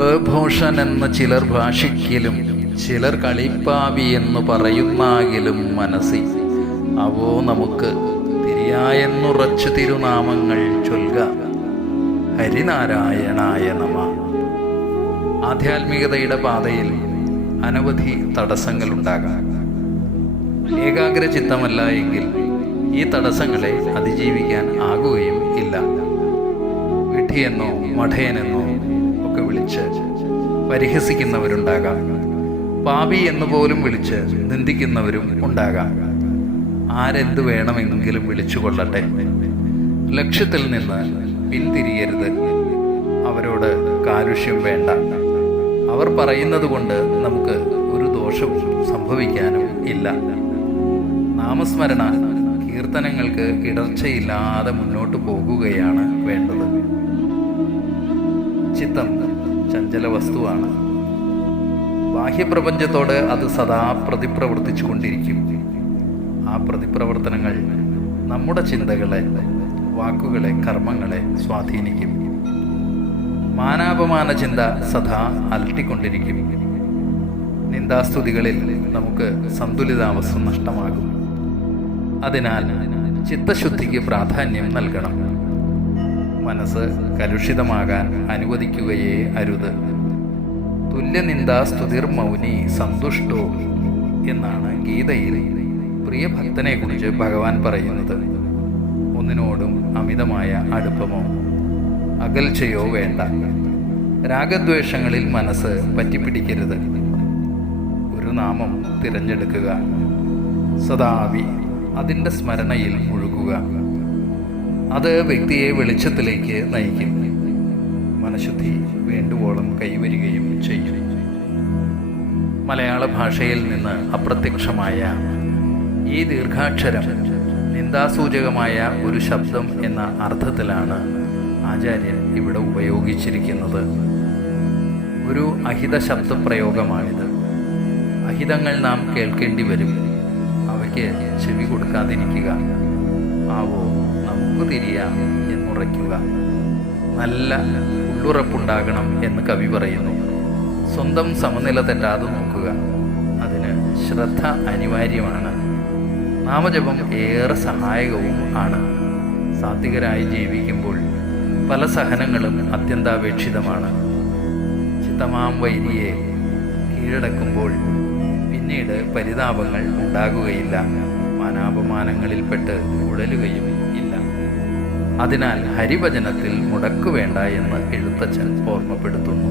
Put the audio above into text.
ഭൂഷൺ എന്ന് ചിലർ ഭാഷിക്കലും ചിലർ കളിപ്പാവി എന്ന് പറയുന്നാകിലും മനസ്സി അവോ നമുക്ക് തിരിയായെന്നുറച്ചു തിരുനാമങ്ങൾ ചൊൽക. ഹരിനാരായണായ നമ. ആധ്യാത്മികതയുടെ പാതയിൽ അനവധി തടസ്സങ്ങളുണ്ടാകാം. ഏകാഗ്രചിത്തമല്ല എങ്കിൽ ഈ തടസ്സങ്ങളെ അതിജീവിക്കാൻ ആകുകയും ഇല്ല. വിഡ്ഢിയെന്നോ മഠയനെന്നോ ഒക്കെ വിളിച്ച് പരിഹസിക്കുന്നവരുണ്ടാകാം. പാപി എന്ന് പോലും വിളിച്ച് നിന്ദിക്കുന്നവരും ഉണ്ടാകാം. ആരെന്ത് വേണമെങ്കിലും വിളിച്ചുകൊള്ളട്ടെ, ലക്ഷ്യത്തിൽ നിന്ന് പിന്തിരിയരുത്. അവരോട് കാലുഷ്യം വേണ്ട. അവർ പറയുന്നത് കൊണ്ട് നമുക്ക് ഒരു ദോഷവും സംഭവിക്കാനും ഇല്ല. നാമസ്മരണ കീർത്തനങ്ങൾക്ക് ഇടർച്ചയില്ലാതെ മുന്നോട്ട് പോകുകയാണ് വേണ്ടത്. ചിത്തം ചഞ്ചല വസ്തുവാണ്. ബാഹ്യപ്രപഞ്ചത്തോട് അത് സദാ പ്രതിപ്രവർത്തിച്ചു കൊണ്ടിരിക്കും. ആ പ്രതിപ്രവർത്തനങ്ങൾ നമ്മുടെ ചിന്തകളെ, വാക്കുകളെ, കർമ്മങ്ങളെ സ്വാധീനിക്കും. മാനാപമാന ചിന്ത സദാ അലട്ടിക്കൊണ്ടിരിക്കും. നിന്ദാസ്തുതികളിൽ നമുക്ക് സന്തുലിതാവസ്ഥ നഷ്ടമാകും. അതിനാൽ ചിത്തശുദ്ധിക്ക് പ്രാധാന്യം നൽകണം. മനസ്സ് കലുഷിതമാകാൻ അനുവദിക്കുകയേ അരുത്. തുല്യനിന്ദാസ്തുതിർ മൗനി സന്തുഷ്ടോ എന്നാണ് ഗീതയിൽ പ്രിയഭക്തനെ കുറിച്ച് ഭഗവാൻ പറയുന്നത്. ഒന്നിനോടും അമിതമായ അടുപ്പമോ അകൽച്ചയോ വേണ്ട. രാഗദ്വേഷങ്ങളിൽ മനസ്സ് പറ്റിപ്പിടിക്കരുത്. ഒരു നാമം തിരഞ്ഞെടുക്കുക. സദാവി അതിൻ്റെ സ്മരണയിൽ മുഴുകുക. അത് വ്യക്തിയെ വെളിച്ചത്തിലേക്ക് നയിക്കും. മനഃശുദ്ധി വേണ്ടുവോളം കൈവരികയും ചെയ്യും. മലയാള ഭാഷയിൽ നിന്ന് അപ്രത്യക്ഷമായ ഈ ദീർഘാക്ഷരം നിന്ദാസൂചകമായ ഒരു ശബ്ദം എന്ന അർത്ഥത്തിലാണ് ആചാര്യൻ ഇവിടെ ഉപയോഗിച്ചിരിക്കുന്നത്. ഒരു അഹിത ശബ്ദപ്രയോഗമാണിത്. അഹിതങ്ങൾ നാം കേൾക്കേണ്ടി വരും. അവയ്ക്ക് ചെവി കൊടുക്കാതിരിക്കുക. ആവോ നമുക്ക് തിരിയാം എന്നുറയ്ക്കുക. നല്ല ഉള്ളുറപ്പുണ്ടാകണം എന്ന് കവി പറയുന്നു. സ്വന്തം സമനില തെറ്റാതെ നോക്കുക. അതിന് ശ്രദ്ധ അനിവാര്യമാണ്. നാമജപം ഏറെ സഹായകവും ആണ്. സാത്വികരായി ജീവിക്കുമ്പോൾ പല സഹനങ്ങളും അത്യന്താപേക്ഷിതമാണ്. ചിത്തമാം വൈരിയെ കീഴടക്കുമ്പോൾ പിന്നീട് പരിതാപങ്ങൾ ഉണ്ടാകുകയില്ല. മാനാപമാനങ്ങളിൽപ്പെട്ട് ഉഴലുകയും ഇല്ല. അതിനാൽ ഹരിഭജനത്തിൽ മുടക്കുവേണ്ട എന്ന് എഴുത്തച്ഛൻ ഓർമ്മപ്പെടുത്തുന്നു.